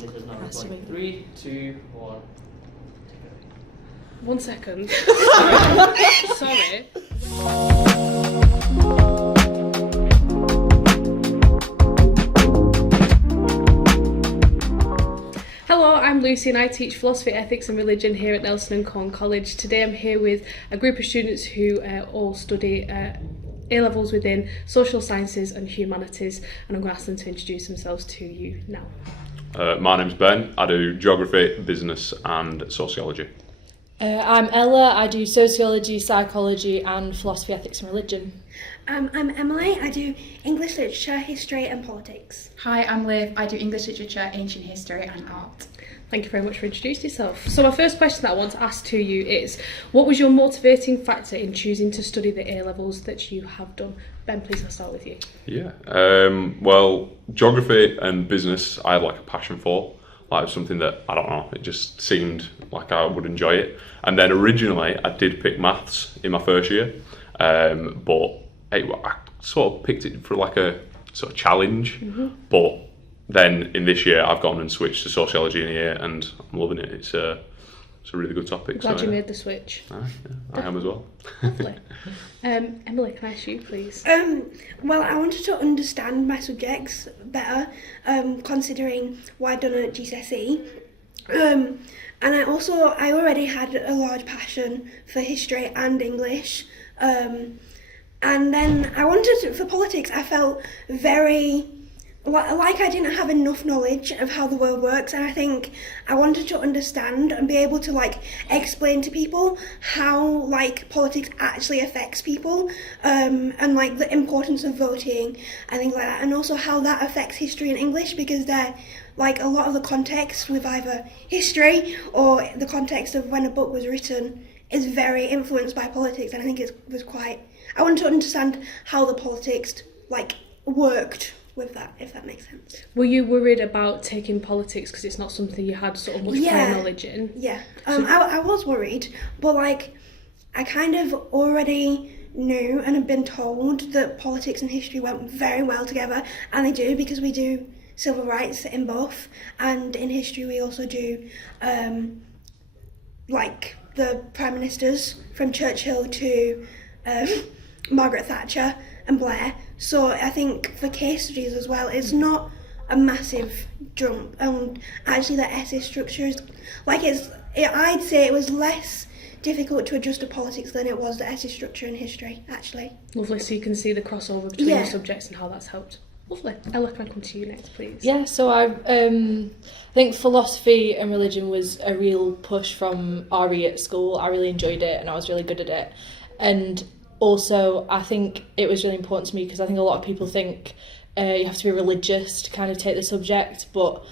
And this is now recording. 3, 2, 1. 1 second. Sorry. Hello, I'm Lucy and I teach philosophy, ethics and religion here at Nelson and Colne College. Today I'm here with a group of students who all study A Levels within Social Sciences and Humanities, and I'm going to ask them to introduce themselves to you now. My name's Ben. I do geography, business and sociology. I'm Ella. I do sociology, psychology and philosophy, ethics and religion. I'm Emily. I do English literature, history and politics. Hi, I'm Liv. I do English literature, ancient history and art. Thank you very much for introducing yourself. So my first question that I want to ask to you is, what was your motivating factor in choosing to study the A-levels that you have done? Ben, please, I'll start with you. Yeah. Well, geography and business I had like a passion for. Like, it was something that, I don't know, it just seemed like I would enjoy it. And then originally I did pick maths in my first year, but I sort of picked it for like a sort of challenge. But then in this year I've gone and switched to sociology in a year and I'm loving it. It's a really good topic. Glad you made the switch. I am as well. Lovely. Emily, can I ask you, please? Well, I wanted to understand my subjects better, considering what I'd done at GCSE. And I already had a large passion for history and English. And then for politics, I felt very like I didn't have enough knowledge of how the world works, and I think I wanted to understand and be able to explain to people how politics actually affects people, and the importance of voting and things like that, and also how that affects history and English, because they're a lot of the context with either history or the context of when a book was written is very influenced by politics, and I think I wanted to understand how the politics worked with that, if that makes sense. Were you worried about taking politics because it's not something you had sort of much prior knowledge in? Yeah, I was worried, but I kind of already knew and had been told that politics and history went very well together, and they do, because we do civil rights in both, and in history we also do the prime ministers from Churchill to Margaret Thatcher and Blair. So I think for case studies as well, it's not a massive jump. And actually the essay structure is I'd say it was less difficult to adjust to politics than it was the essay structure in history, actually. Lovely, so you can see the crossover between the subjects and how that's helped. Lovely. Ella, can I come to you next, please? Yeah, so I think philosophy and religion was a real push from RE at school. I really enjoyed it and I was really good at it. And also, I think it was really important to me because I think a lot of people think you have to be religious to kind of take the subject, but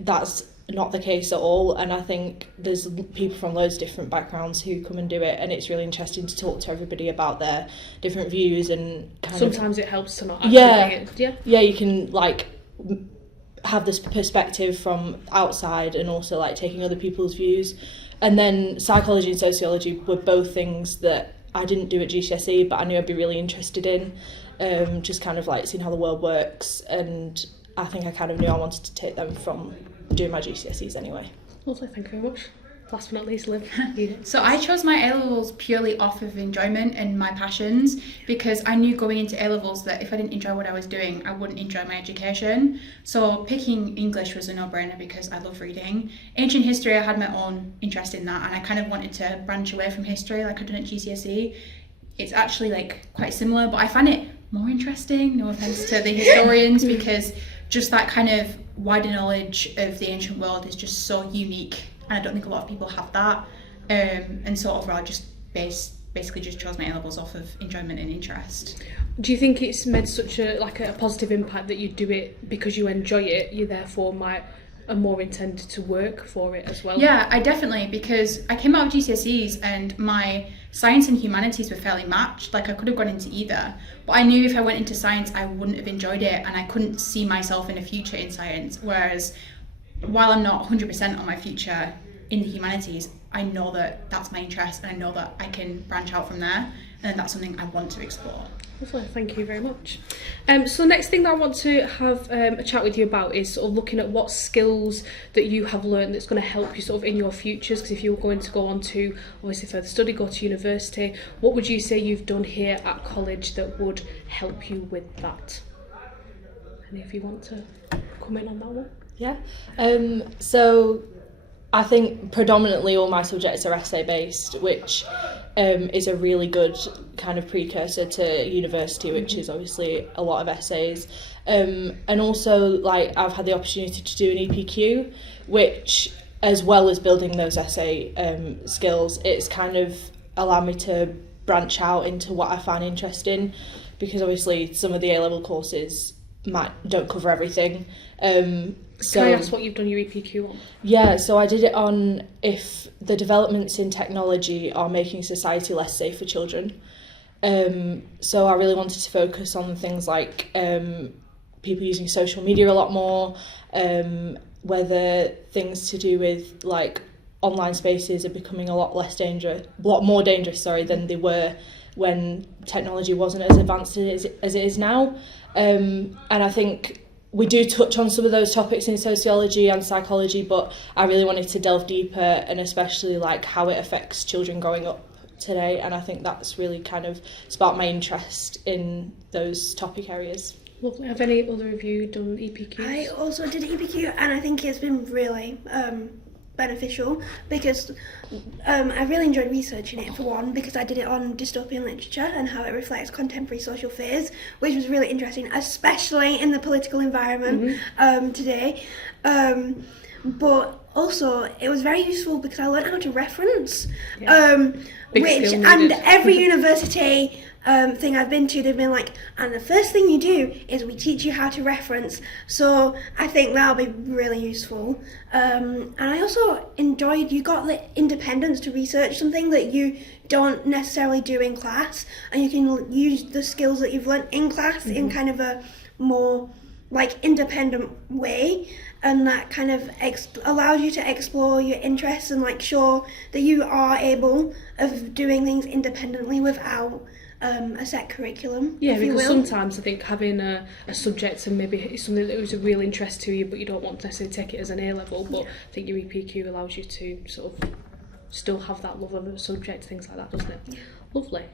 that's not the case at all. And I think there's people from loads of different backgrounds who come and do it, and it's really interesting to talk to everybody about their different views and sometimes it helps to not actually you can have this perspective from outside and also taking other people's views. And then psychology and sociology were both things that I didn't do at GCSE, but I knew I'd be really interested in, just kind of seeing how the world works, and I think I kind of knew I wanted to take them from doing my GCSEs anyway. Lovely, thank you very much. Last but not least, Liv. So I chose my A-levels purely off of enjoyment and my passions, because I knew going into A-levels that if I didn't enjoy what I was doing, I wouldn't enjoy my education. So picking English was a no-brainer because I love reading. Ancient history, I had my own interest in that, and I kind of wanted to branch away from history like I'd done at GCSE. It's actually quite similar, but I find it more interesting, no offence to the historians, because just that kind of wider knowledge of the ancient world is just so unique. And I don't think a lot of people have that, and so overall I just basically just chose my A-levels off of enjoyment and interest. Do you think it's made such a positive impact that you do it because you enjoy it, you therefore are more intended to work for it as well? Yeah, I definitely, because I came out of GCSEs and my science and humanities were fairly matched. I could have gone into either, but I knew if I went into science I wouldn't have enjoyed it, and I couldn't see myself in a future in science, whereas while I'm not 100% on my future in the humanities, I know that that's my interest and I know that I can branch out from there, and that's something I want to explore. Lovely, thank you very much. So next thing that I want to have a chat with you about is sort of looking at what skills that you have learned that's going to help you sort of in your futures, because if you were going to go on to obviously further study, go to university, what would you say you've done here at college that would help you with that? And if you want to come in on that one. Yeah. So I think predominantly all my subjects are essay based, which is a really good kind of precursor to university, which is obviously a lot of essays. And also, like, I've had the opportunity to do an EPQ, which, as well as building those essay skills, it's kind of allowed me to branch out into what I find interesting, because obviously some of the A-level courses don't cover everything. So, can I ask what you've done your EPQ on? Yeah, so I did it on if the developments in technology are making society less safe for children. So I really wanted to focus on things like people using social media a lot more, whether things to do with like online spaces are becoming a lot more dangerous, than they were when technology wasn't as advanced as it is now. And I think we do touch on some of those topics in sociology and psychology, but I really wanted to delve deeper, and especially like how it affects children growing up today. And I think that's really kind of sparked my interest in those topic areas. Lovely. Have any other of you done EPQs? I also did EPQ, and I think it's been really beneficial, because I really enjoyed researching it, for one, because I did it on dystopian literature and how it reflects contemporary social fears, which was really interesting, especially in the political environment today. But also it was very useful because I learned how to reference, which, and every university thing I've been to, they've been like, and the first thing you do is we teach you how to reference. So I think that'll be really useful. And I also enjoyed, you got the independence to research something that you don't necessarily do in class, and you can use the skills that you've learnt in class in kind of a more like independent way, and that kind of allows you to explore your interests and like show that you are able of doing things independently without a set curriculum. Yeah, because sometimes I think having a subject and maybe it's something that was a real interest to you, but you don't want to necessarily take it as an A-level, but I think your EPQ allows you to sort of still have that love of a subject, things like that, doesn't it? Yeah. Lovely.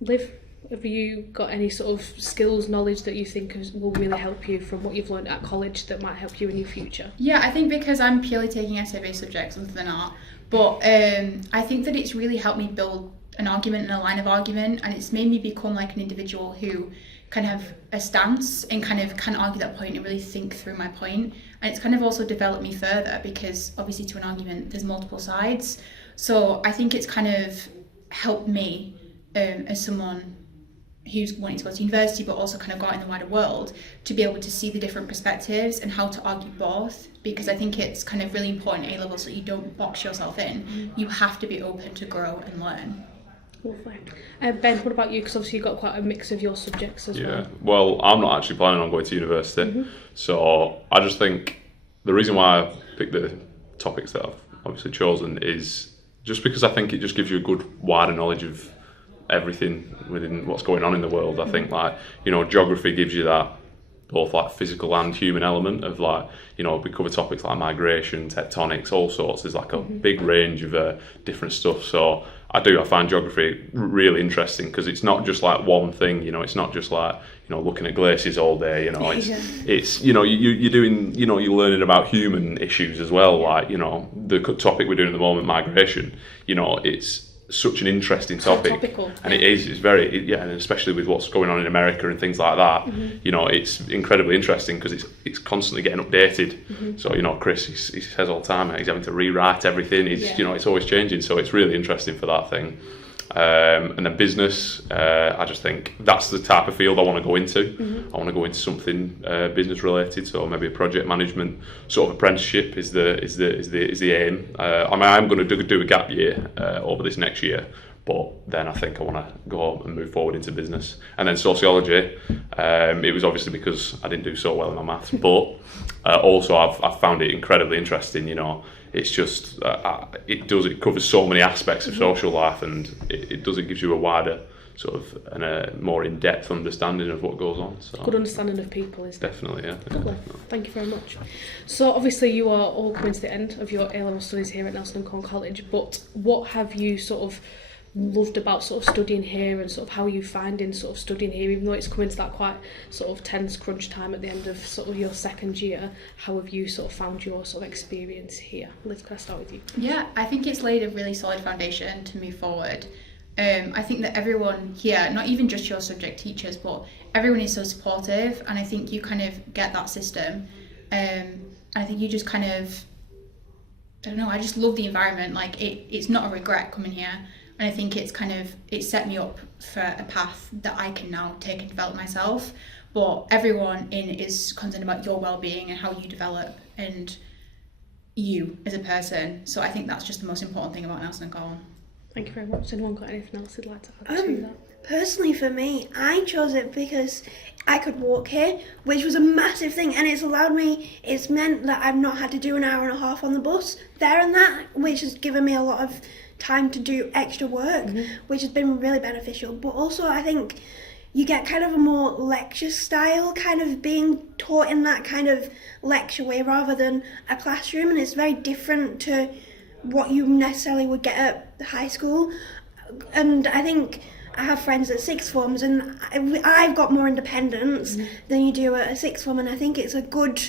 Liv, have you got any sort of skills, knowledge that you think will really help you from what you've learned at college that might help you in your future? Yeah, I think because I'm purely taking essay-based subjects other than art, but I think that it's really helped me build an argument and a line of argument, and it's made me become like an individual who kind of have a stance and kind of can argue that point and really think through my point. And it's kind of also developed me further, because obviously to an argument there's multiple sides. So I think it's kind of helped me as someone who's wanting to go to university but also kind of go out in the wider world to be able to see the different perspectives and how to argue both, because I think it's kind of really important at A-level so that you don't box yourself in. You have to be open to grow and learn. Lovely. Ben, what about you? Because obviously you've got quite a mix of your subjects as well. Yeah, well, I'm not actually planning on going to university, so I just think the reason why I picked the topics that I've obviously chosen is just because I think it just gives you a good wider knowledge of everything within what's going on in the world. I think, like, you know, geography gives you that both like physical and human element of, like, you know, we cover topics like migration, tectonics, all sorts. There's like a big range of different stuff. So I find geography really interesting because it's not just like one thing, you know, it's not just like, you know, looking at glaciers all day, you know, it's you know, you're doing, you know, you're learning about human issues as well, like, you know, the topic we're doing at the moment, migration, you know, it's such an interesting topic. Topical. And it's very, and especially with what's going on in America and things like that, you know, it's incredibly interesting because it's constantly getting updated. So, you know, Chris, he says all the time, he's having to rewrite everything. You know, it's always changing. So it's really interesting for that thing. And then business, I just think that's the type of field I want to go into. I want to go into something business related, so maybe a project management sort of apprenticeship is the aim. I mean, I'm going to do a gap year over this next year, but then I think I want to go and move forward into business. And then sociology, it was obviously because I didn't do so well in my maths, but also I've found it incredibly interesting. You know, it's just it covers so many aspects of social life, and it gives you a wider sort of a more in-depth understanding of what goes on. So Good understanding of people is definitely, yeah. Lovely. Thank you very much. So obviously you are all coming to the end of your A-level studies here at Nelson and Colne College, but what have you sort of loved about sort of studying here, and sort of how are you finding sort of studying here, even though it's coming to that quite sort of tense crunch time at the end of sort of your second year? How have you sort of found your sort of experience here? Liv, can I start with you? Yeah, I think it's laid a really solid foundation to move forward. I think that everyone here, not even just your subject teachers, but everyone is so supportive, and I think you kind of get that system. I think you just kind of, I don't know, I just love the environment. Like it's not a regret coming here. And I think it's set me up for a path that I can now take and develop myself. But everyone in it is concerned about your well-being and how you develop and you as a person. So I think that's just the most important thing about Nelson and Colne. Thank you very much. Has anyone got anything else they'd like to add to that? Personally, for me, I chose it because I could walk here, which was a massive thing, and it's meant that I've not had to do an hour and a half on the bus there and that, which has given me a lot of time to do extra work, which has been really beneficial. But also I think you get kind of a more lecture style, kind of being taught in that kind of lecture way rather than a classroom, and it's very different to what you necessarily would get at high school. And I think I have friends at sixth forms, and I've got more independence than you do at a sixth form, and I think it's a good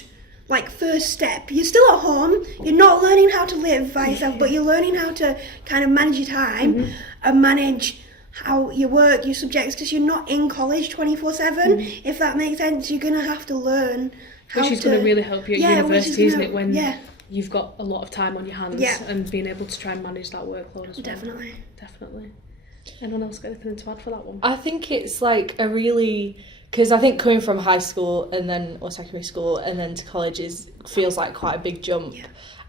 first step. You're still at home, you're not learning how to live by yourself, but you're learning how to kind of manage your time and manage how you work, your subjects, because you're not in college 24/7, if that makes sense. You're going to have to learn how which is going to really help you at university, isn't it, when you've got a lot of time on your hands and being able to try and manage that workload as well. Definitely. Anyone else got anything to add for that one? I think it's like a really, because I think coming from high school or secondary school and then to college feels like quite a big jump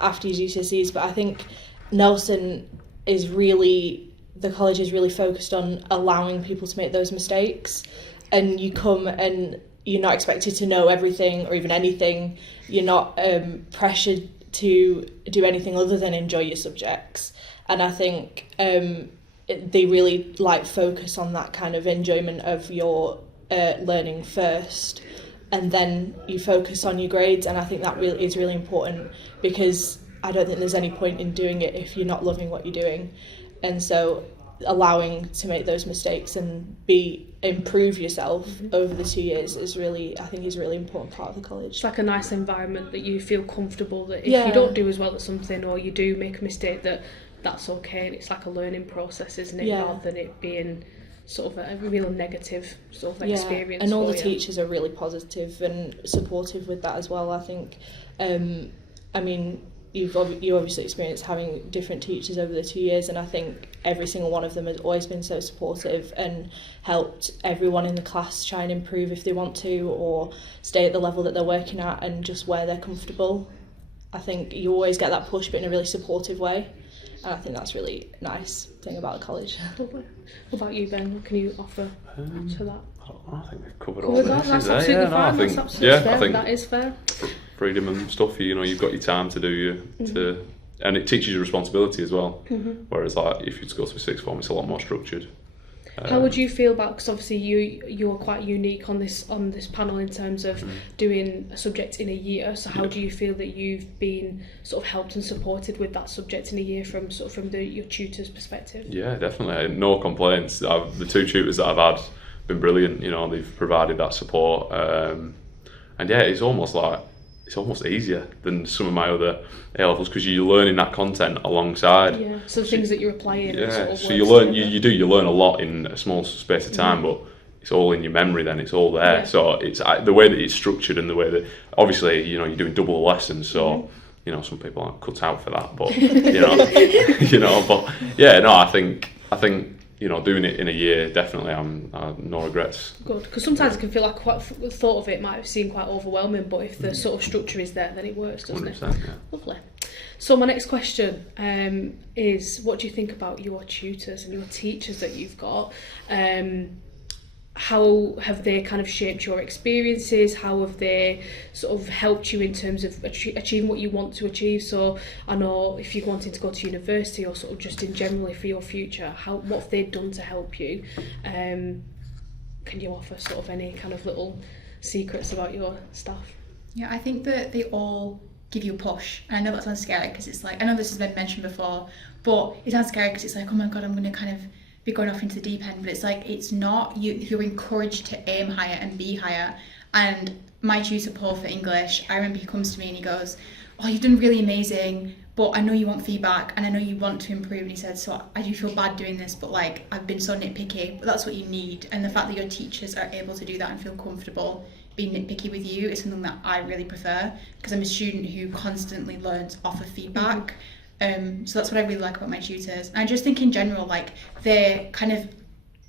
after your GCSEs, but I think Nelson the college is really focused on allowing people to make those mistakes, and you come and you're not expected to know everything or even anything. You're not pressured to do anything other than enjoy your subjects, and I think they really focus on that kind of enjoyment of your learning first, and then you focus on your grades. And I think that really is really important, because I don't think there's any point in doing it if you're not loving what you're doing. And so allowing to make those mistakes and improve yourself over the 2 years is really important part of the college. It's like a nice environment that you feel comfortable that if you don't do as well at something, or you do make a mistake, that's okay, and it's like a learning process, isn't it, rather than it being sort of a real negative sort of experience. And all the teachers are really positive and supportive with that as well. I think you obviously experienced having different teachers over the 2 years, and I think every single one of them has always been so supportive and helped everyone in the class try and improve if they want to, or stay at the level that they're working at and just where they're comfortable. I think you always get that push, but in a really supportive way. And I think that's really nice thing about college. Lovely. What about you, Ben? What can you offer to that? I think we've covered all the bases That's there. absolutely fine. That's absolutely fair. I think that is fair. Freedom and stuff. You've got your time to do and it teaches you responsibility as well. Whereas if you go to a sixth form, it's a lot more structured. How would you feel about, because obviously you're quite unique on this panel in terms of doing a subject in a year, so how do you feel that you've been sort of helped and supported with that subject in a year from your tutor's perspective? Yeah, definitely. No complaints. The two tutors that I've had have been brilliant. They've provided that support, and it's almost easier than some of my other A-levels, because you're learning that content alongside. Yeah, so the things that you're applying. Yeah, so you learn you learn a lot in a small space of time, but it's all in your memory then, it's all there. Yeah. So it's the way that it's structured, and the way that, obviously, you're doing double the lessons, so some people aren't cut out for that, but I think doing it in a year, definitely, no regrets. Good, because sometimes it can feel like the thought of it might seem quite overwhelming, but if the sort of structure is there, then it works, doesn't it? Yeah. Lovely. So my next question is, what do you think about your tutors and your teachers that you've got? how have they kind of shaped your experiences? How have they sort of helped you in terms of achieving what you want to achieve? So I know if you're wanting to go to university or sort of just in generally for your future, what have they done to help you? Can you offer sort of any kind of little secrets about your staff? Yeah, I think that they all give you a push. And I know that sounds scary because it's like, I know this has been mentioned before, but it sounds scary because it's like, oh my God, I'm going to kind of be going off into the deep end. But it's like, it's not. You're encouraged to aim higher and be higher. And my tutor, Paul, for English, I remember he comes to me and he goes, oh, you've done really amazing, but I know you want feedback and I know you want to improve. And he said, so I do feel bad doing this, but like, I've been so nitpicky, but that's what you need. And the fact that your teachers are able to do that and feel comfortable being nitpicky with you is something that I really prefer, because I'm a student who constantly learns off of feedback. So that's what I really like about my tutors. And I just think in general, like, they're kind of,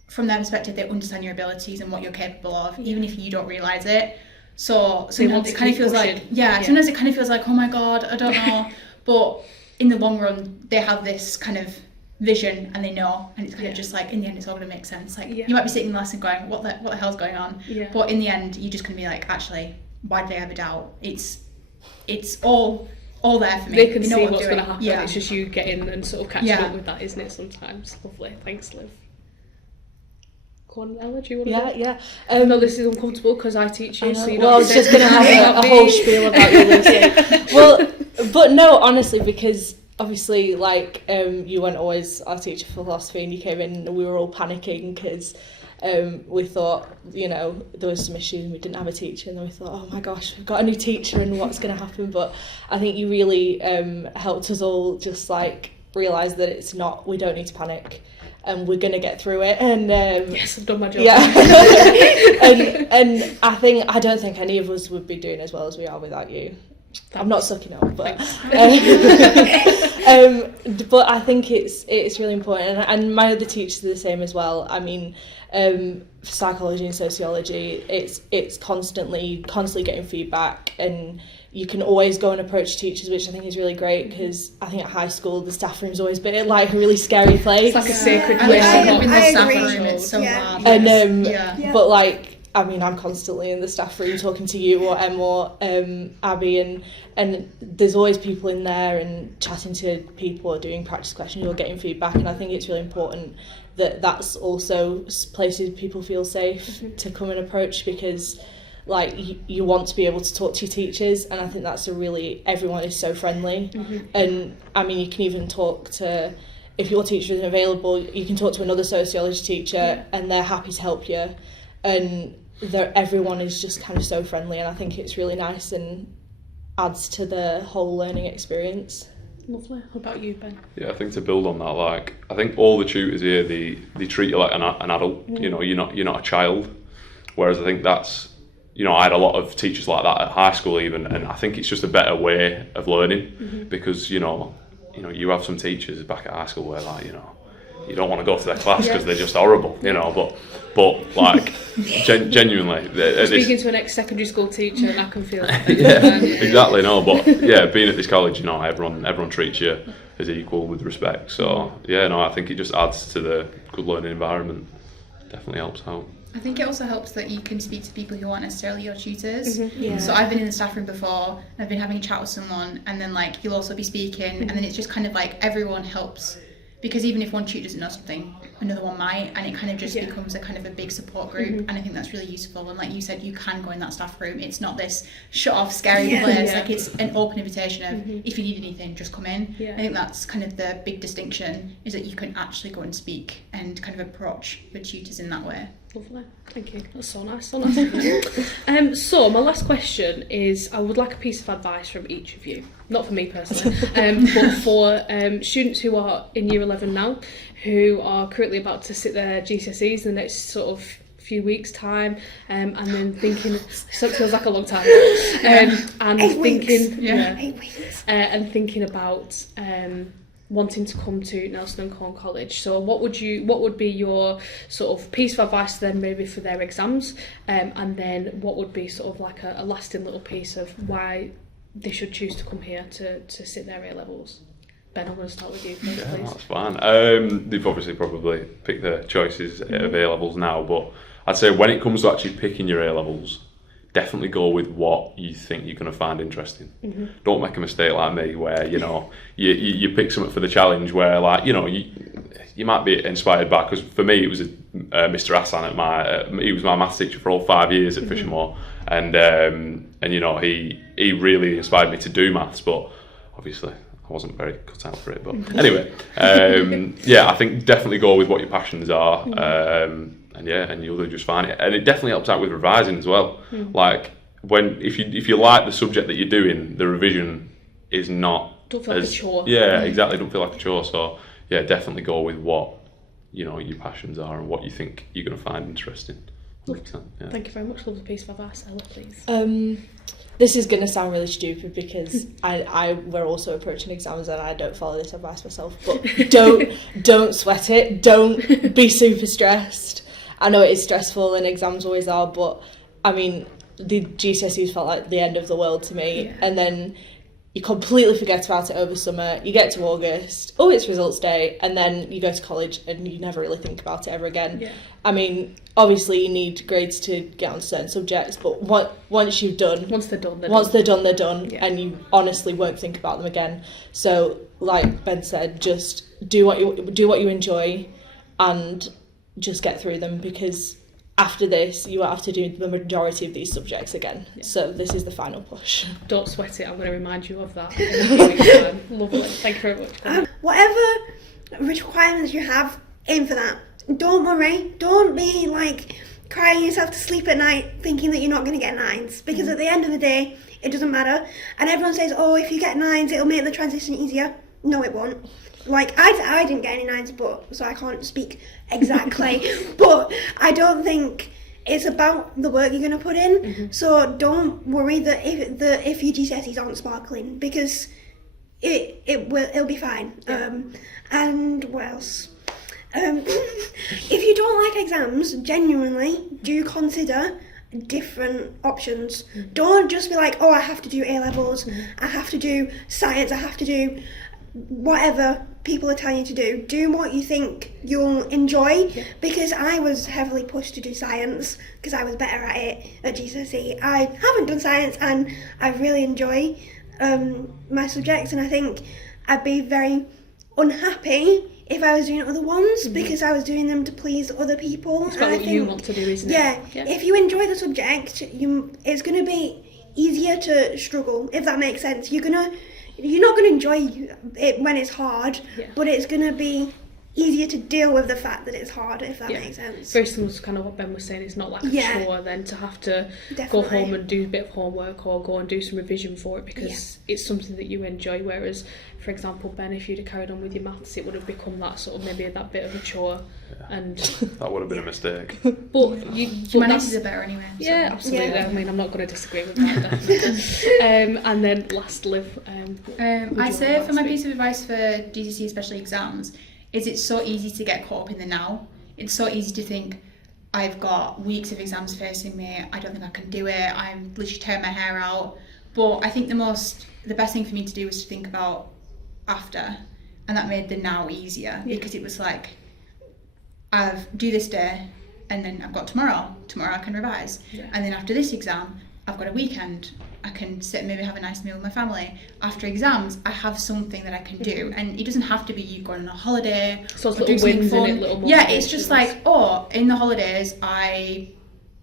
from their perspective, they understand your abilities and what you're capable of, even if you don't realise it. So sometimes it kind of feels like, sometimes it kind of feels like, oh my God, I don't know. But in the long run, they have this kind of vision and they know, and it's kind of just like, in the end, it's all going to make sense. Like, you might be sitting in the lesson going, what the hell's going on? But in the end, you're just going to be like, actually, why did I ever doubt? It's all there for me. They can see what's going to happen. Yeah. It's just you getting and sort of catching up with that, isn't it, sometimes? Lovely. Thanks, Liv. Go on, Ella, do you want to Yeah. no, this is uncomfortable because I teach you, so you well, I was just going to have a whole spiel about you, Lucy. Well, but no, honestly, because obviously, like, you weren't always our teacher for philosophy, and you came in and we were all panicking because we thought, you know, there was some issues and we didn't have a teacher, and then we thought, oh my gosh, we've got a new teacher and what's going to happen. But I think you really helped us all just like realise that it's not, we don't need to panic, and we're going to get through it. And yes, I've done my job. Yeah. and I don't think any of us would be doing as well as we are without you. Thanks. I'm not sucking up, but but I think it's really important, and my other teachers are the same as well. I mean, psychology and sociology, it's constantly getting feedback, and you can always go and approach teachers, which I think is really great, because I think at high school the staff room's always been like a really scary place. It's like a sacred place. In the staff room, it's so hard. And but like, I mean, I'm constantly in the staff room talking to you or Em or Abby, and there's always people in there and chatting to people or doing practice questions or getting feedback, and I think it's really important that that's also places people feel safe to come and approach, because like you want to be able to talk to your teachers, and I think that's everyone is so friendly. And I mean, you can even talk to, if your teacher isn't available, you can talk to another sociology teacher and they're happy to help you, and everyone is just kind of so friendly, and I think it's really nice and adds to the whole learning experience. Lovely. What about you, Ben? Yeah, I think to build on that, like, I think all the tutors here, they treat you like an adult. You know, you're not a child. Whereas I think that's, you know, I had a lot of teachers like that at high school even, and I think it's just a better way of learning, because you know you have some teachers back at high school where, like, you know, you don't want to go to their class because they're just horrible, you know. But like, genuinely, speaking to an ex-secondary school teacher, and I can feel that. Yeah, exactly. No, but yeah, being at this college, you know, everyone treats you as equal with respect. So yeah, no, I think it just adds to the good learning environment. Definitely helps out. I think it also helps that you can speak to people who aren't necessarily your tutors. So I've been in the staff room before, and I've been having a chat with someone, and then like you'll also be speaking, and then it's just kind of like everyone helps. Because even if one tutor doesn't know something, another one might, and it kind of just becomes a kind of a big support group, and I think that's really useful. And like you said, you can go in that staff room. It's not this shut off, scary place. Like, it's an open invitation of, if you need anything, just come in. I think that's kind of the big distinction, is that you can actually go and speak and kind of approach your tutors in that way. Lovely, thank you. That's so nice, so nice. So my last question is, I would like a piece of advice from each of you. Not for me personally, but for students who are in year 11 now, who are currently about to sit their GCSEs in the next sort of few weeks' time, and then thinking, so it feels like a long time, and 8 thinking, weeks. 8 weeks. And thinking about wanting to come to Nelson and Colne College. So what would be your sort of piece of advice to them, maybe for their exams, and then what would be sort of like a lasting little piece of why they should choose to come here to sit their A-levels? Ben, I'm going to start with you first, please. That's fine. They've obviously probably picked their choices of A-levels now, but I'd say when it comes to actually picking your A-levels, definitely go with what you think you're going to find interesting. Don't make a mistake like me where, you know, you pick something for the challenge where, like, you know, you might be inspired by, because for me it was Mr. Hassan he was my maths teacher for all 5 years at Fishermore, and you know, he really inspired me to do maths, but obviously I wasn't very cut out for it. But anyway, yeah, I think definitely go with what your passions are. And you'll just find it, and it definitely helps out with revising as well. Like if you like the subject that you're doing, the revision is not Don't feel like a chore. Yeah, exactly. Don't feel like a chore. So yeah, definitely go with what, you know, your passions are and what you think you're going to find interesting. 100%, yeah. Thank you very much. Lovely piece of advice, Ella, please. This is going to sound really stupid because we're also approaching exams and I don't follow this advice myself, but don't sweat it. Don't be super stressed. I know it is stressful and exams always are, but I mean, the GCSEs felt like the end of the world to me. And then you completely forget about it over summer. You get to August, it's results day, and then you go to college and you never really think about it ever again. Yeah. I mean, obviously you need grades to get on certain subjects, but once they're done, they're done, Yeah. and you honestly won't think about them again. So, like Ben said, just do what you enjoy, and just get through them, because after this you won't have to do the majority of these subjects again. So this is the final push. Don't sweat it. I'm going to remind you of that in a few weeks' time. Lovely. Thank you very much. Whatever requirements you have, aim for that. Don't worry. Don't be like crying yourself to sleep at night thinking that you're not going to get 9s, because at the end of the day it doesn't matter. And everyone says, oh, if you get 9s it'll make the transition easier. No, it won't. Like, I didn't get any 9s, but so I can't speak exactly. But I don't think it's about the work you're going to put in. So don't worry that if your GCSEs aren't sparkling, because it'll be fine. And what else? If you don't like exams, genuinely, do consider different options. Don't just be like, oh, I have to do A-levels, I have to do science, I have to do whatever people are telling you to do. Do what you think you'll enjoy, because I was heavily pushed to do science because I was better at it at GCSE. I haven't done science and I really enjoy my subjects, and I think I'd be very unhappy if I was doing other ones because I was doing them to please other people. It's got what you want to do, isn't it? Yeah, if you enjoy the subject, it's going to be easier to struggle, if that makes sense. You're not going to enjoy it when it's hard, but it's going to be easier to deal with the fact that it's hard, if that makes sense. Very similar to kind of what Ben was saying. It's not like a chore then to have to go home and do a bit of homework or go and do some revision for it, because it's something that you enjoy. Whereas, for example, Ben, if you'd have carried on with your maths, it would have become that sort of maybe that bit of a chore. And that would have been a mistake. But humanities are better anyway. So. Yeah, absolutely. I mean, I'm not going to disagree with that, definitely. And then last, Liv. I'd say for my piece of advice for GCSE, especially exams, is it's so easy to get caught up in the now. It's so easy to think, I've got weeks of exams facing me, I don't think I can do it, I'm literally tearing my hair out. But I think the best thing for me to do was to think about after, and that made the now easier, because it was like, I've do this day, and then I've got tomorrow I can revise, and then after this exam I've got a weekend, I can sit and maybe have a nice meal with my family. After exams, I have something that I can do, and it doesn't have to be you going on a holiday so it's or doing something fun. In it, little it's just like, in the holidays I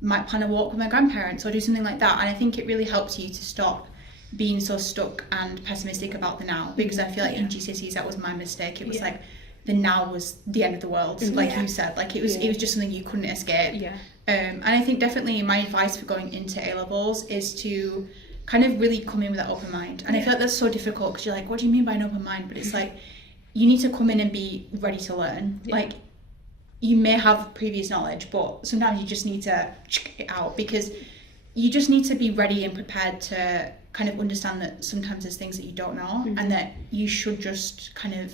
might plan a walk with my grandparents or do something like that. And I think it really helps you to stop being so stuck and pessimistic about the now, because I feel like in GCSEs that was my mistake. It was like the now was the end of the world, like you said, like it was just something you couldn't escape. And I think definitely my advice for going into A-levels is to kind of really come in with that open mind. And I feel like that's so difficult, because you're like, what do you mean by an open mind? But it's like, you need to come in and be ready to learn. Like, you may have previous knowledge, but sometimes you just need to check it out, because you just need to be ready and prepared to kind of understand that sometimes there's things that you don't know, and that you should just kind of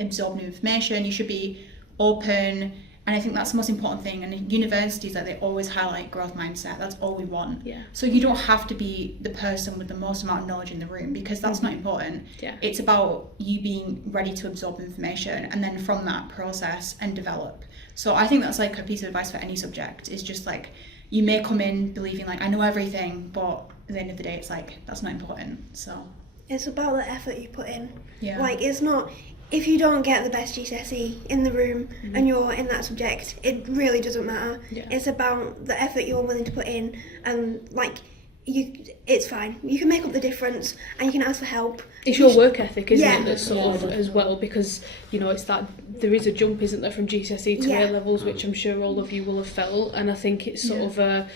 absorb new information. You should be open And I think that's the most important thing. And in universities, like, they always highlight growth mindset. That's all we want. Yeah. So you don't have to be the person with the most amount of knowledge in the room, because that's not important. Yeah. It's about you being ready to absorb information and then from that process and develop. So I think that's like a piece of advice for any subject, is just like, you may come in believing like, I know everything, but at the end of the day, it's like, that's not important. So It's about the effort you put in. yeah. Like, it's not, if you don't get the best GCSE in the room and you're in that subject, it really doesn't matter. Yeah. It's about the effort you're willing to put in, and like, it's fine. You can make up the difference, and you can ask for help. It's your work ethic, isn't Yeah. it, that's sort of as well, because, you know, it's that there is a jump, isn't there, from GCSE to Yeah. A levels, which I'm sure all of you will have felt, and I think it's sort of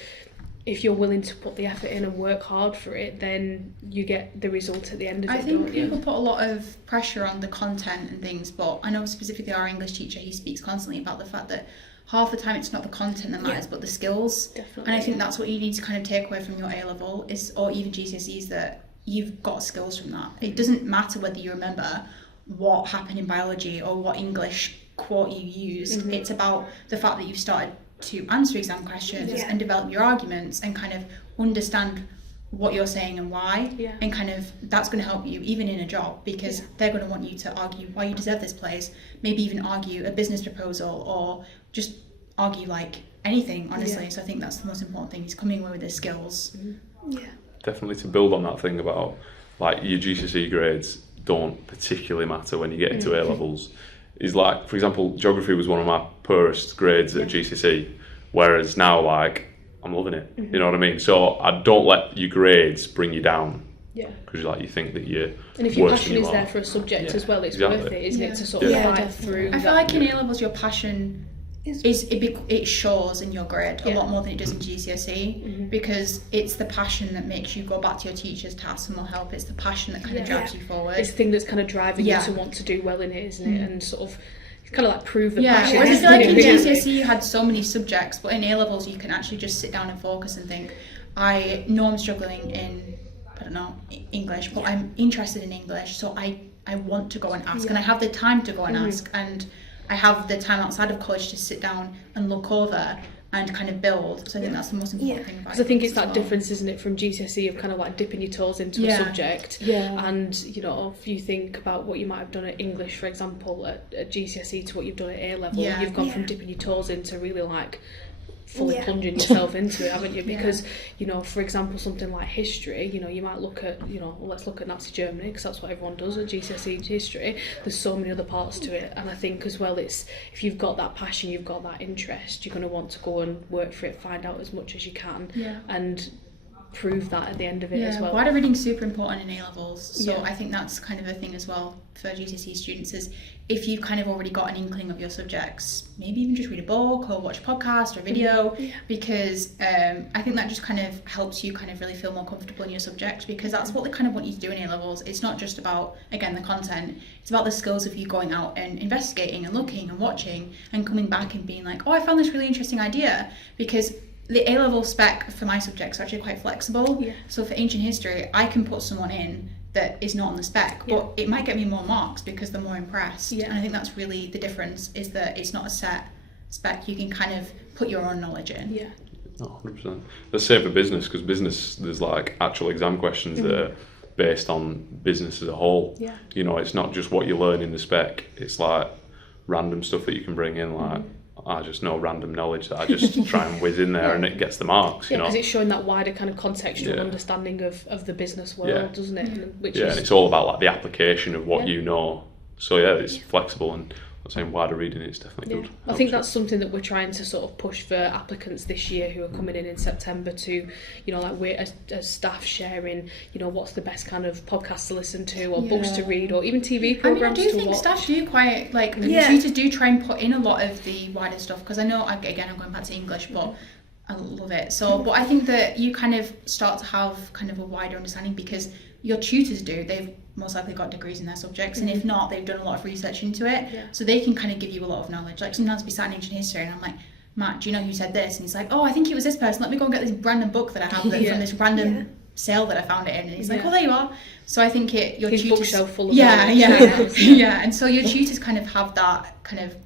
if you're willing to put the effort in and work hard for it, then you get the result at the end of it. I think don't you? people put a lot of pressure on the content and things, but I know specifically our English teacher, he speaks constantly about the fact that half the time it's not the content that matters, but the skills. Definitely, and I think that's what you need to kind of take away from your A level, is, or even GCSEs, that you've got skills from that. It doesn't matter whether you remember what happened in biology or what English quote you used. It's about the fact that you've started to answer exam questions and develop your arguments and kind of understand what you're saying and why, and kind of that's going to help you even in a job, because they're going to want you to argue why you deserve this place, maybe even argue a business proposal, or just argue like anything, honestly. So I think that's the most important thing, is coming away with the skills. Yeah. Definitely, to build on that thing about like your GCSE grades don't particularly matter when you get into A levels, is like, for example, geography was one of my poorest grades at GCSE, whereas now, like, I'm loving it. You know what I mean? So I don't let your grades bring you down. Yeah. Because like, you think that you're And if your worse than passion you is are. there for a subject as well, it's Exactly. worth it, isn't it, to sort of Yeah. fight through. I feel like in A levels your passion it shows in your grade a lot more than it does in GCSE, because it's the passion that makes you go back to your teacher's tasks and will help. It's the passion that kind of drives you forward. It's the thing that's kind of driving you to want to do well in it, isn't it? And sort of, it's kind of like prove the passion. Whereas I feel like in isn't it? GCSE you had so many subjects, but in A levels you can actually just sit down and focus and think, I know I'm struggling in, I don't know, English, but I'm interested in English, so I want to go and ask, and I have the time to go and ask, and I have the time outside of college to sit down and look over and kind of build. So I think that's the most important thing about it. Because I think it's that difference, isn't it, from GCSE of kind of like dipping your toes into a subject, and, you know, if you think about what you might have done at English, for example, at GCSE to what you've done at A level, you've gone from dipping your toes into really like fully plunging yourself into it, haven't you? Because, you know, for example, something like history, you know, you might look at, you know, let's look at Nazi Germany, because that's what everyone does at GCSE history. There's so many other parts to it, and I think as well, it's, if you've got that passion, you've got that interest, you're going to want to go and work for it, find out as much as you can, and prove that at the end of it as well. Wider reading's super important in A levels, so I think that's kind of a thing as well for GCSE students, is if you've kind of already got an inkling of your subjects, maybe even just read a book or watch a podcast or video, because I think that just kind of helps you kind of really feel more comfortable in your subject, because that's what they kind of want you to do in A levels. It's not just about, again, the content, it's about the skills of you going out and investigating and looking and watching and coming back and being like, oh, I found this really interesting idea, because the A-level spec for my subjects are actually quite flexible. So for ancient history, I can put someone in that is not on the spec, but it might get me more marks because they're more impressed. And I think that's really the difference, is that it's not a set spec. You can kind of put your own knowledge in. Oh, 100%. The same for business, because business, there's like actual exam questions that are based on business as a whole. You know, it's not just what you learn in the spec, it's like random stuff that you can bring in, like I just know random knowledge that I just try and whiz in there and it gets the marks, you know. because it's showing that wider kind of contextual understanding of the business world, doesn't it? Which is, and it's all about like the application of what you know. So it's flexible, and I'm saying wider reading is definitely good. I think that's something that we're trying to sort of push for applicants this year who are coming in September to, you know, like we're as staff sharing, you know, what's the best kind of podcasts to listen to or books to read or even TV programmes I do to think watch. staff do quite, like, tutors do try and put in a lot of the wider stuff, because I know, again, I'm going back to English, but I love it. So, but I think that you kind of start to have kind of a wider understanding, because your tutors they've most likely got degrees in their subjects, and if not, they've done a lot of research into it, so they can kind of give you a lot of knowledge. Like sometimes we sat in ancient history and I'm like, Matt, do you know who said this? And he's like, oh, I think it was this person, let me go and get this random book that I have from this random sale that I found it in, and he's like, oh, there you are. So I think your his tutors, bookshelf full of and so your tutors kind of have that kind of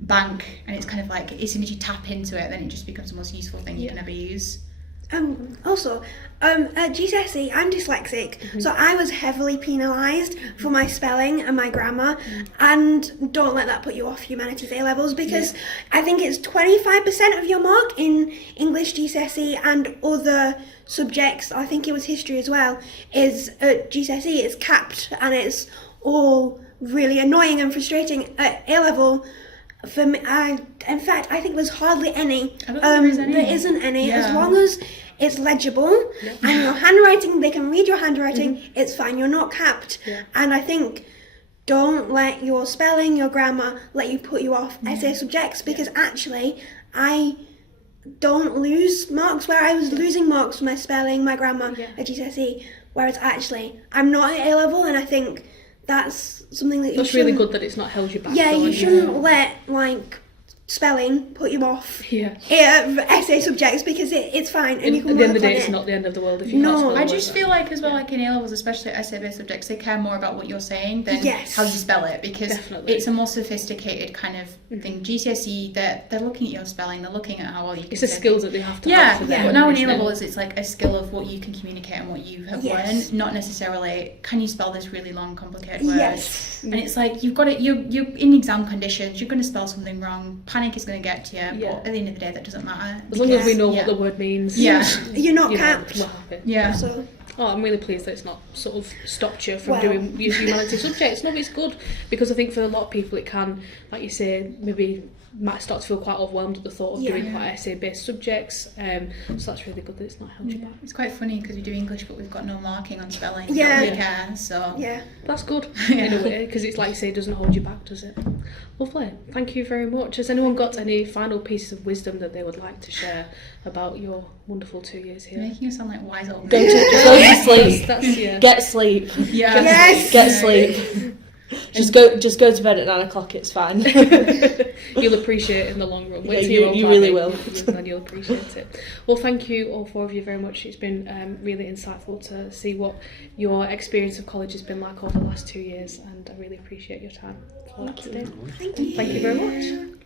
bank, and it's kind of like as soon as you tap into it, then it just becomes the most useful thing you can ever use. Also, at GCSE, I'm dyslexic, so I was heavily penalised for my spelling and my grammar, and don't let that put you off Humanities A-levels, because I think it's 25% of your mark in English GCSE and other subjects, I think it was history as well, is at GCSE, it's capped, and it's all really annoying and frustrating. At A-level, for me, in fact, I think there's hardly any. I don't think there is any. There isn't any. Yeah. As long as it's legible and your handwriting, they can read your handwriting, it's fine. You're not capped. And I think don't let your spelling, your grammar, let you put you off essay subjects, because actually I don't lose marks where I was losing marks for my spelling, my grammar at GCSE, whereas actually I'm not at A-level, and I think that's something that you That's really good that it's not held you back. Yeah, though, you shouldn't let spelling put you off essay subjects, because it's fine and you can at the end work of the day, on it's it. not the end of the world if you No. can't spell I a just word. feel like as well, like in A-levels, especially essay-based subjects, they care more about what you're saying than how you spell it, because Definitely. it's a more sophisticated kind of thing. GCSE, they're looking at your spelling, they're looking at how well you can It's the say skills things. that they have to have for them. But now in isn't it? A-levels, it's like a skill of what you can communicate and what you have learned, not necessarily can you spell this really long, complicated word. And it's like you've got it. You're in exam conditions. You're going to spell something wrong. Panic is going to get to you. But at the end of the day, that doesn't matter. As long as we know what the word means. Yeah. You're not you know, capped. we're happy. Yeah. So Oh, I'm really pleased that it's not sort of stopped you from doing your humanities subjects. No, it's good, because I think for a lot of people it can, like you say, maybe might start to feel quite overwhelmed at the thought of doing quite essay-based subjects. So that's really good that it's not held you back. It's quite funny because we do English, but we've got no marking on spelling. Yeah. We care, so That's good in a way, because it's like you say, it doesn't hold you back, does it? Lovely. Thank you very much. Has anyone got any final pieces of wisdom that they would like to share about your wonderful 2 years here? You're making us sound like wise old Go men. to sleep. That's Get sleep. Yeah. Get sleep. Just go to bed at 9 o'clock. It's fine. You'll appreciate it in the long run. Wait Yeah, till you're all you really planning, will. and you'll appreciate it. Well, thank you all four of you very much. It's been really insightful to see what your experience of college has been like over the last 2 years, and I really appreciate your time for that today. thank you. Thank you very much.